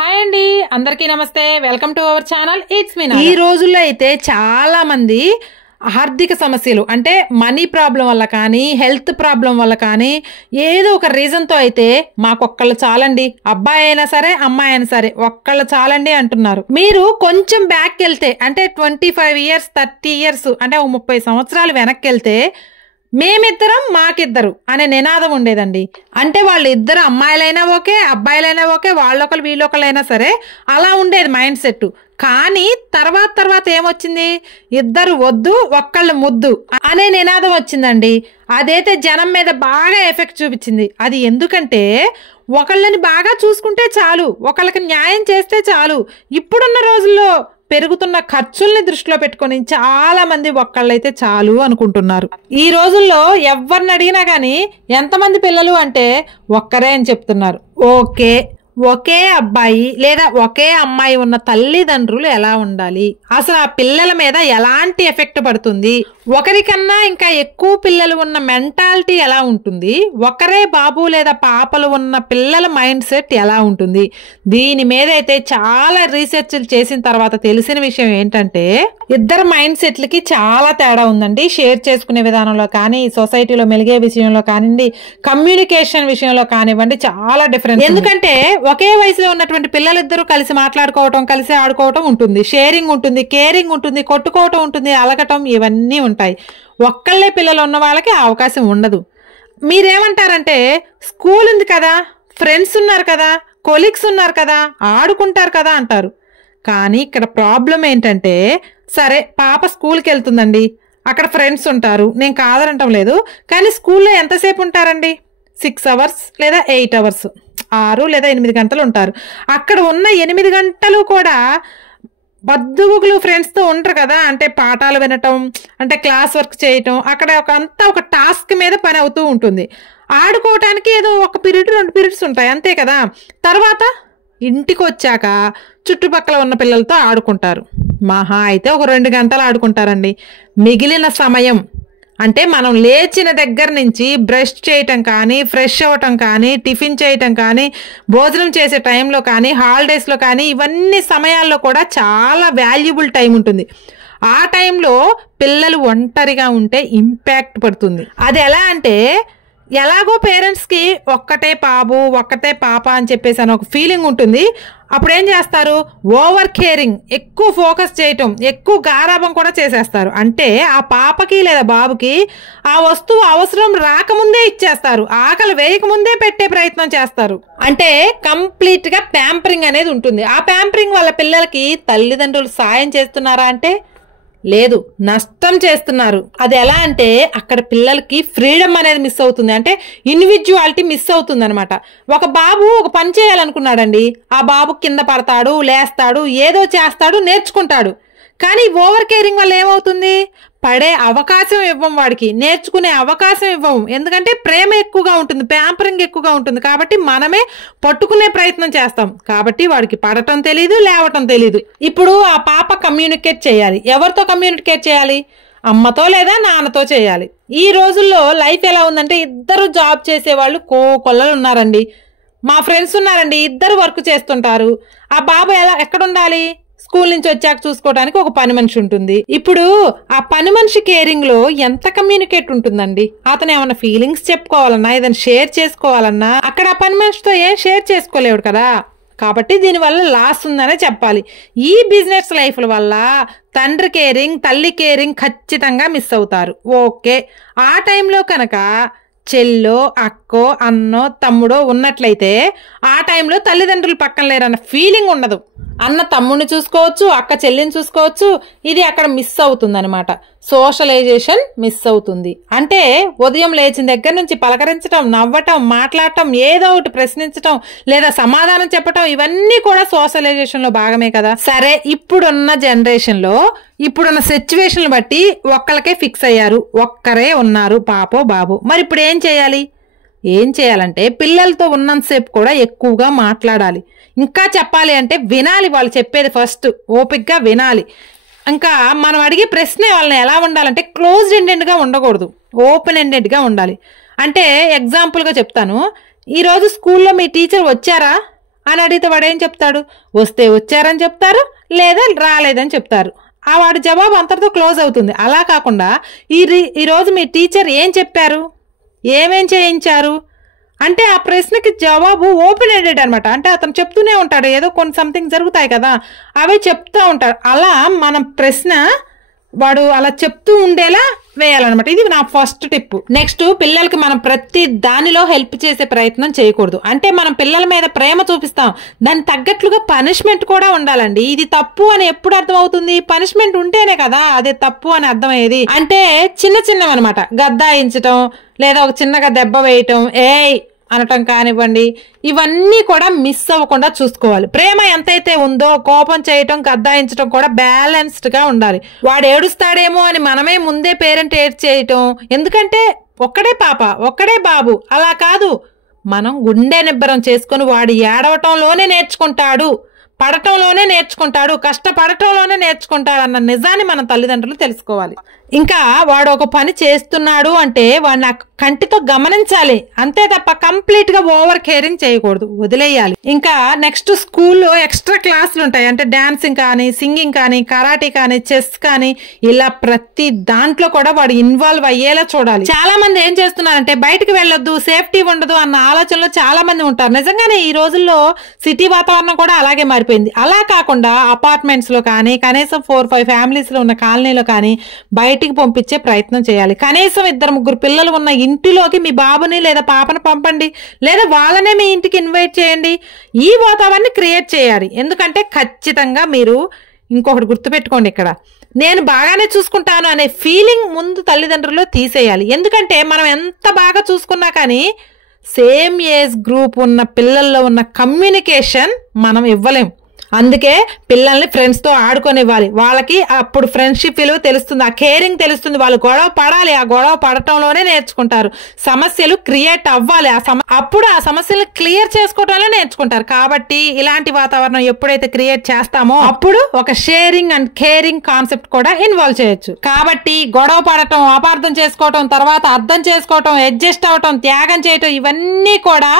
Hi అండి, అందరికీ నమస్తే. Welcome to our channel. It's me. ఈ రోజుల్లో అయితే చాలా మంది ఆర్థిక సమస్యలు అంటే మనీ ప్రాబ్లం వల్ల కానీ హెల్త్ ప్రాబ్లం వల్ల కానీ ఏదో ఒక రీజన్తో అయితే మాకొక్కళ్ళు చాలండి, అబ్బాయి అయినా సరే అమ్మాయి అయినా సరే ఒక్కళ్ళు చాలండి అంటున్నారు. మీరు కొంచెం బ్యాక్ వెళ్తే అంటే 25 years 30 years అంటే 30 సంవత్సరాలు వెనక్కి వెళ్తే మేమిద్దరం మాకిద్దరు అనే నినాదం ఉండేదండి. అంటే వాళ్ళు ఇద్దరు అమ్మాయిలైనా ఓకే, అబ్బాయిలైనా ఓకే, వాళ్ళొకరు వీళ్ళొకరైనా సరే అలా ఉండేది మైండ్ సెట్. కానీ తర్వాత ఏమొచ్చింది, ఇద్దరు వద్దు ఒక్కళ్ళు ముద్దు అనే నినాదం వచ్చిందండి. అదైతే జనం మీద బాగా ఎఫెక్ట్ చూపించింది. అది ఎందుకంటే ఒకళ్ళని బాగా చూసుకుంటే చాలు, ఒకళ్ళకి న్యాయం చేస్తే చాలు. ఇప్పుడున్న రోజుల్లో పెరుగుతున్న ఖర్చుల్ని దృష్టిలో పెట్టుకొని చాలా మంది ఒక్కళ్ళైతే చాలు అనుకుంటున్నారు. ఈ రోజుల్లో ఎవరిని అడిగినా కానీ ఎంతమంది పిల్లలు అంటే ఒక్కరే అని చెప్తున్నారు. ఓకే, ఒకే అబ్బాయి లేదా ఒకే అమ్మాయి ఉన్న తల్లిదండ్రులు ఎలా ఉండాలి, అసలు ఆ పిల్లల మీద ఎలాంటి ఎఫెక్ట్ పడుతుంది, ఒకరికన్నా ఇంకా ఎక్కువ పిల్లలు ఉన్న మెంటాలిటీ ఎలా ఉంటుంది, ఒకరే బాబు లేదా పాపలు ఉన్న పిల్లల మైండ్ సెట్ ఎలా ఉంటుంది, దీని మీద అయితే చాలా రీసెర్చ్లు చేసిన తర్వాత తెలిసిన విషయం ఏంటంటే ఇద్దరు మైండ్ సెట్లకి చాలా తేడా ఉందండి. షేర్ చేసుకునే విధానంలో కానీ, సొసైటీలో మెలిగే విషయంలో కానివ్వండి, కమ్యూనికేషన్ విషయంలో కానివ్వండి, చాలా డిఫరెన్స్. ఎందుకంటే ఒకే వయసులో ఉన్నటువంటి పిల్లలిద్దరూ కలిసి మాట్లాడుకోవటం, కలిసి ఆడుకోవటం ఉంటుంది, షేరింగ్ ఉంటుంది, కేరింగ్ ఉంటుంది, కొట్టుకోవటం ఉంటుంది, అలగటం ఇవన్నీ ఉంటాయి. ఒక్కళ్ళే పిల్లలు ఉన్న వాళ్ళకి ఆ అవకాశం ఉండదు. మీరేమంటారంటే స్కూల్ ఉంది కదా, ఫ్రెండ్స్ ఉన్నారు కదా, కొలీగ్స్ ఉన్నారు కదా, ఆడుకుంటారు కదా అంటారు. కానీ ఇక్కడ ప్రాబ్లం ఏంటంటే, సరే పాప స్కూల్కి వెళ్తుందండి, అక్కడ ఫ్రెండ్స్ ఉంటారు, నేను కాదనటం లేదు. కానీ స్కూల్లో ఎంతసేపు ఉంటారండి? 6 hours లేదా 8 hours, 6 లేదా 8 గంటలు ఉంటారు. అక్కడ ఉన్న 8 గంటలు కూడా బద్దుగులు ఫ్రెండ్స్తో ఉంటారు కదా. అంటే పాఠాలు వినటం, అంటే క్లాస్ వర్క్ చేయటం, అక్కడ అంతా ఒక టాస్క్ మీద పని అవుతూ ఉంటుంది. ఆడుకోవటానికి ఏదో 1 పీరియడ్ 2 periods ఉంటాయి అంతే కదా. తర్వాత ఇంటికి వచ్చాక చుట్టుపక్కల ఉన్న పిల్లలతో ఆడుకుంటారు. మహా అయితే ఒక 2 గంటలు ఆడుకుంటారండి. మిగిలిన సమయం అంటే మనం లేచిన దగ్గర నుంచి బ్రష్ చేయటం కానీ, ఫ్రెష్ అవ్వటం కానీ, టిఫిన్ చేయటం కానీ, భోజనం చేసే టైంలో కానీ, హాలిడేస్లో కానీ, ఇవన్నీ సమయాల్లో కూడా చాలా వాల్యుబుల్ టైం ఉంటుంది. ఆ టైంలో పిల్లలు ఒంటరిగా ఉంటే ఇంపాక్ట్ పడుతుంది. అది ఎలా అంటే, ఎలాగో పేరెంట్స్కి ఒక్కటే బాబు ఒక్కటే పాప అని చెప్పేసి అని ఒక ఫీలింగ్ ఉంటుంది. అప్పుడు ఏం చేస్తారు, ఓవర్ కేరింగ్, ఎక్కువ ఫోకస్ చేయటం, ఎక్కువ గారాబం కూడా చేసేస్తారు. అంటే ఆ పాపకి లేదా బాబుకి ఆ వస్తువు అవసరం రాకముందే ఇచ్చేస్తారు, ఆకలి వేయకముందే పెట్టే ప్రయత్నం చేస్తారు. అంటే కంప్లీట్గా ప్యాంపరింగ్ అనేది ఉంటుంది. ఆ ప్యాంపరింగ్ వల్ల పిల్లలకి తల్లిదండ్రులు సాయం చేస్తున్నారా అంటే లేదు, నష్టం చేస్తున్నారు. అది ఎలా అంటే అక్కడ పిల్లలకి ఫ్రీడమ్ అనేది మిస్ అవుతుంది, అంటే ఇండివిజువాలిటీ మిస్ అవుతుంది అనమాట. ఒక బాబు ఒక పని చేయాలనుకున్నాడండి, ఆ బాబు కింద పడతాడు, లేస్తాడు, ఏదో చేస్తాడు, నేర్చుకుంటాడు. కానీ ఓవర్ కేరింగ్ వల్ల ఏమవుతుంది, పడే అవకాశం ఇవ్వం, వాడికి నేర్చుకునే అవకాశం ఇవ్వము. ఎందుకంటే ప్రేమ ఎక్కువగా ఉంటుంది, ప్యాంపరింగ్ ఎక్కువగా ఉంటుంది, కాబట్టి మనమే పట్టుకునే ప్రయత్నం చేస్తాం. కాబట్టి వాడికి పడటం తెలీదు, లేవటం తెలీదు. ఇప్పుడు ఆ పాప కమ్యూనికేట్ చేయాలి, ఎవరితో కమ్యూనికేట్ చేయాలి? అమ్మతో లేదా నాన్నతో చేయాలి. ఈ రోజుల్లో లైఫ్ ఎలా ఉందంటే ఇద్దరు జాబ్ చేసేవాళ్ళు కొల్లలు ఉన్నారండి. మా ఫ్రెండ్స్ ఉన్నారండి, ఇద్దరు వర్క్ చేస్తుంటారు. ఆ బాబు ఎక్కడ ఉండాలి? స్కూల్ నుంచి వచ్చాక చూసుకోవడానికి ఒక పని మనిషి ఉంటుంది. ఇప్పుడు ఆ పని మనిషి కేరింగ్ లో ఎంత కమ్యూనికేట్ ఉంటుందండి? అతను ఏమైనా ఫీలింగ్స్ చెప్పుకోవాలన్నా, ఏదైనా షేర్ చేసుకోవాలన్నా అక్కడ ఆ పని మనిషితో ఏం షేర్ చేసుకోలేడు కదా. కాబట్టి దీనివల్ల లాస్ ఉందనే చెప్పాలి. ఈ బిజినెస్ లైఫ్ల వల్ల తండ్రి కేరింగ్, తల్లి కేరింగ్ ఖచ్చితంగా మిస్ అవుతారు. ఓకే, ఆ టైంలో కనుక చెల్లో, అక్కో, అన్నో, తమ్ముడో ఉన్నట్లయితే ఆ టైంలో తల్లిదండ్రులు పక్కన లేరన్న ఫీలింగ్ ఉండదు. అన్న తమ్ముడిని చూసుకోవచ్చు, అక్క చెల్లిని చూసుకోవచ్చు. ఇది అక్కడ మిస్ అవుతుంది అనమాట. సోషలైజేషన్ మిస్ అవుతుంది. అంటే ఉదయం లేచిన దగ్గర నుంచి పలకరించడం, నవ్వటం, మాట్లాడటం, ఏదో ఒకటి ప్రశ్నించటం లేదా సమాధానం చెప్పటం, ఇవన్నీ కూడా సోషలైజేషన్ లో భాగమే కదా. సరే, ఇప్పుడున్న జనరేషన్ లో ఇప్పుడున్న సిచ్యువేషన్ బట్టి ఒక్కళ్ళకే ఫిక్స్ అయ్యారు, ఒక్కరే ఉన్నారు, పాపో బాబు. మరి ఇప్పుడు ఏం చేయాలి? ఏం చేయాలంటే పిల్లలతో ఉన్నంతసేపు కూడా ఎక్కువగా మాట్లాడాలి. ఇంకా చెప్పాలి అంటే వినాలి, వాళ్ళు చెప్పేది ఫస్ట్ ఓపిక్గా వినాలి. ఇంకా మనం అడిగే ప్రశ్న వాళ్ళని ఎలా ఉండాలంటే క్లోజ్డ్ ఎండెడ్గా ఉండకూడదు, ఓపెన్ ఎండెడ్గా ఉండాలి. అంటే ఎగ్జాంపుల్గా చెప్తాను, ఈరోజు స్కూల్లో మీ టీచర్ వచ్చారా అని అడిగితే వాడు ఏం చెప్తాడు? వస్తే వచ్చారని చెప్తారు, లేదా రాలేదని చెప్తారు. ఆ వాడి జవాబు అంతటితో క్లోజ్ అవుతుంది. అలా కాకుండా ఈరోజు మీ టీచర్ ఏం చెప్పారు, ఏమేం చేయించారు అంటే ఆ ప్రశ్నకి జవాబు ఓపెన్ ఎండెడ్ అనమాట. అంటే అతను చెప్తూనే ఉంటాడు, ఏదో కొన్ని సంథింగ్ జరుగుతాయి కదా, అవే చెప్తూ ఉంటాడు. అలా మనం ప్రశ్న వాడు అలా చెప్తూ ఉండేలా వేయాలన్నమాట. ఇది నా ఫస్ట్ టిప్. నెక్స్ట్, పిల్లలకి మనం ప్రతి దానిలో హెల్ప్ చేసే ప్రయత్నం చేయకూడదు. అంటే మనం పిల్లల మీద ప్రేమ చూపిస్తాం, దానికి తగ్గట్లుగా పనిష్మెంట్ కూడా ఉండాలండి. ఇది తప్పు అని ఎప్పుడు అర్థం అవుతుంది? పనిష్మెంట్ ఉంటేనే కదా అదే తప్పు అని అర్థమయ్యేది. అంటే చిన్నవి అనమాట, గద్దాయించటం లేదా ఒక చిన్నగా దెబ్బ వేయటం, ఏయ్ అనటం కానివ్వండి, ఇవన్నీ కూడా మిస్ అవ్వకుండా చూసుకోవాలి. ప్రేమ ఎంతైతే ఉందో కోపం చేయటం, గద్దాయించడం కూడా బ్యాలెన్స్డ్ గా ఉండాలి. వాడు ఏడుస్తాడేమో అని మనమే ముందే పేరెంట్ చేయటం, ఎందుకంటే ఒక్కడే పాప ఒక్కడే బాబు, అలా కాదు. మనం గుండె నిబ్బరం చేసుకుని వాడు ఏడవటంలోనే నేర్చుకుంటాడు, పడటంలోనే నేర్చుకుంటాడు, కష్టపడటంలోనే నేర్చుకుంటాడు అన్న నిజాన్ని మన తల్లిదండ్రులు తెలుసుకోవాలి. ఇంకా వాడు ఒక పని చేస్తున్నాడు అంటే వాడిని కంటితో గమనించాలి, అంతే తప్ప కంప్లీట్ గా ఓవర్ కేరింగ్ చేయకూడదు, వదిలేయాలి. ఇంకా నెక్స్ట్, స్కూల్లో ఎక్స్ట్రా క్లాసులు ఉంటాయి. అంటే డాన్సింగ్ కానీ, సింగింగ్ కానీ, కరాటే కానీ, చెస్ కానీ, ఇలా ప్రతి దాంట్లో కూడా వాడు ఇన్వాల్వ్ అయ్యేలా చూడాలి. చాలా మంది ఏం చేస్తున్నారంటే బయటకు వెళ్ళొద్దు, సేఫ్టీ ఉండదు అన్న ఆలోచనలో చాలా మంది ఉంటారు. నిజంగానే ఈ రోజుల్లో సిటీ వాతావరణం కూడా అలాగే మారిపోయింది. అలా కాకుండా అపార్ట్మెంట్స్ లో కానీ, కనీసం 4-5 ఫ్యామిలీస్ లో ఉన్న కాలనీలో కానీ బయటికి పంపించే ప్రయత్నం చేయాలి. కనీసం 2-3 పిల్లలు ఉన్న ఇంటిలోకి మీ బాబుని లేదా పాపను పంపండి, లేదా వాళ్ళనే మీ ఇంటికి ఇన్వైట్ చేయండి. ఈ వాతావరణాన్ని క్రియేట్ చేయాలి. ఎందుకంటే ఖచ్చితంగా మీరు ఇంకొకటి గుర్తుపెట్టుకోండి, ఇక్కడ నేను బాగానే చూసుకుంటాను అనే ఫీలింగ్ ముందు తల్లిదండ్రులు తీసేయాలి. ఎందుకంటే మనం ఎంత బాగా చూసుకున్నా కానీ సేమ్ ఏజ్ గ్రూప్ ఉన్న పిల్లల్లో ఉన్న కమ్యూనికేషన్ మనం ఇవ్వలేం. అందుకే పిల్లల్ని ఫ్రెండ్స్ తో ఆడుకొనివ్వాలి. వాళ్ళకి అప్పుడు ఫ్రెండ్షిప్ విలువ తెలుస్తుంది, ఆ కేరింగ్ తెలుస్తుంది. వాళ్ళు గొడవ పడాలి, ఆ గొడవ పడటంలోనే నేర్చుకుంటారు. సమస్యలు క్రియేట్ అవ్వాలి, అప్పుడు ఆ సమస్యలు క్లియర్ చేసుకోవటంలో నేర్చుకుంటారు. కాబట్టి ఇలాంటి వాతావరణం ఎప్పుడైతే క్రియేట్ చేస్తామో అప్పుడు ఒక షేరింగ్ అండ్ కేరింగ్ కాన్సెప్ట్ కూడా ఇన్వాల్వ్ చేయొచ్చు. కాబట్టి గొడవ పడటం, అపార్థం చేసుకోవటం, తర్వాత అర్థం చేసుకోవటం, అడ్జస్ట్ అవటం, త్యాగం చేయటం, ఇవన్నీ కూడా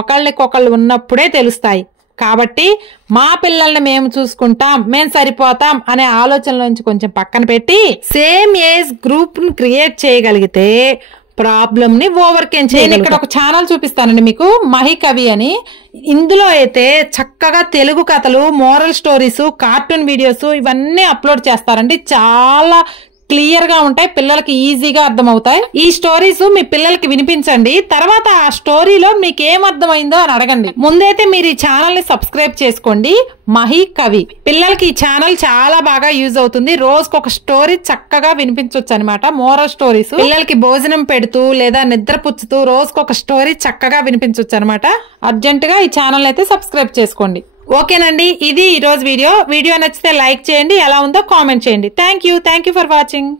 ఒకళ్ళకొకళ్ళు ఉన్నప్పుడే తెలుస్తాయి. కాబట్టి మా పిల్లల్ని మేము చూసుకుంటాం, మేము సరిపోతాం అనే ఆలోచనలోంచి కొంచెం పక్కన పెట్టి సేమ్ ఏజ్ గ్రూప్ ని క్రియేట్ చేయగలిగితే ప్రాబ్లమ్ ని ఓవర్కమ్ చేయాలి. ఇక్కడ ఒక ఛానల్ చూపిస్తానండి మీకు, మహికవి అని. ఇందులో అయితే చక్కగా తెలుగు కథలు, మోరల్ స్టోరీస్, కార్టూన్ వీడియోస్ ఇవన్నీ అప్లోడ్ చేస్తారండి. చాలా క్లియర్ గా ఉంటాయి, పిల్లలకి ఈజీగా అర్థమవుతాయి. ఈ స్టోరీస్ మీ పిల్లలకి వినిపించండి, తర్వాత ఆ స్టోరీలో మీకు ఏం అర్థమైందో అని అడగండి. ముందైతే మీరు ఈ ఛానల్ ని సబ్స్క్రైబ్ చేసుకోండి, మహికవి. పిల్లలకి ఈ ఛానల్ చాలా బాగా యూజ్ అవుతుంది. రోజుకు ఒక స్టోరీ చక్కగా వినిపించవచ్చు అనమాట. మోరల్ స్టోరీస్ పిల్లలకి భోజనం పెడుతూ లేదా నిద్రపుచ్చుతూ రోజుకు ఒక స్టోరీ చక్కగా వినిపించవచ్చు అనమాట. అర్జెంట్ గా ఈ ఛానల్ అయితే సబ్స్క్రైబ్ చేసుకోండి. ఓకేనండి, ఇది ఈరోజు వీడియో నచ్చితే లైక్ చేయండి, ఎలా ఉందో కామెంట్ చేయండి. Thank you for watching.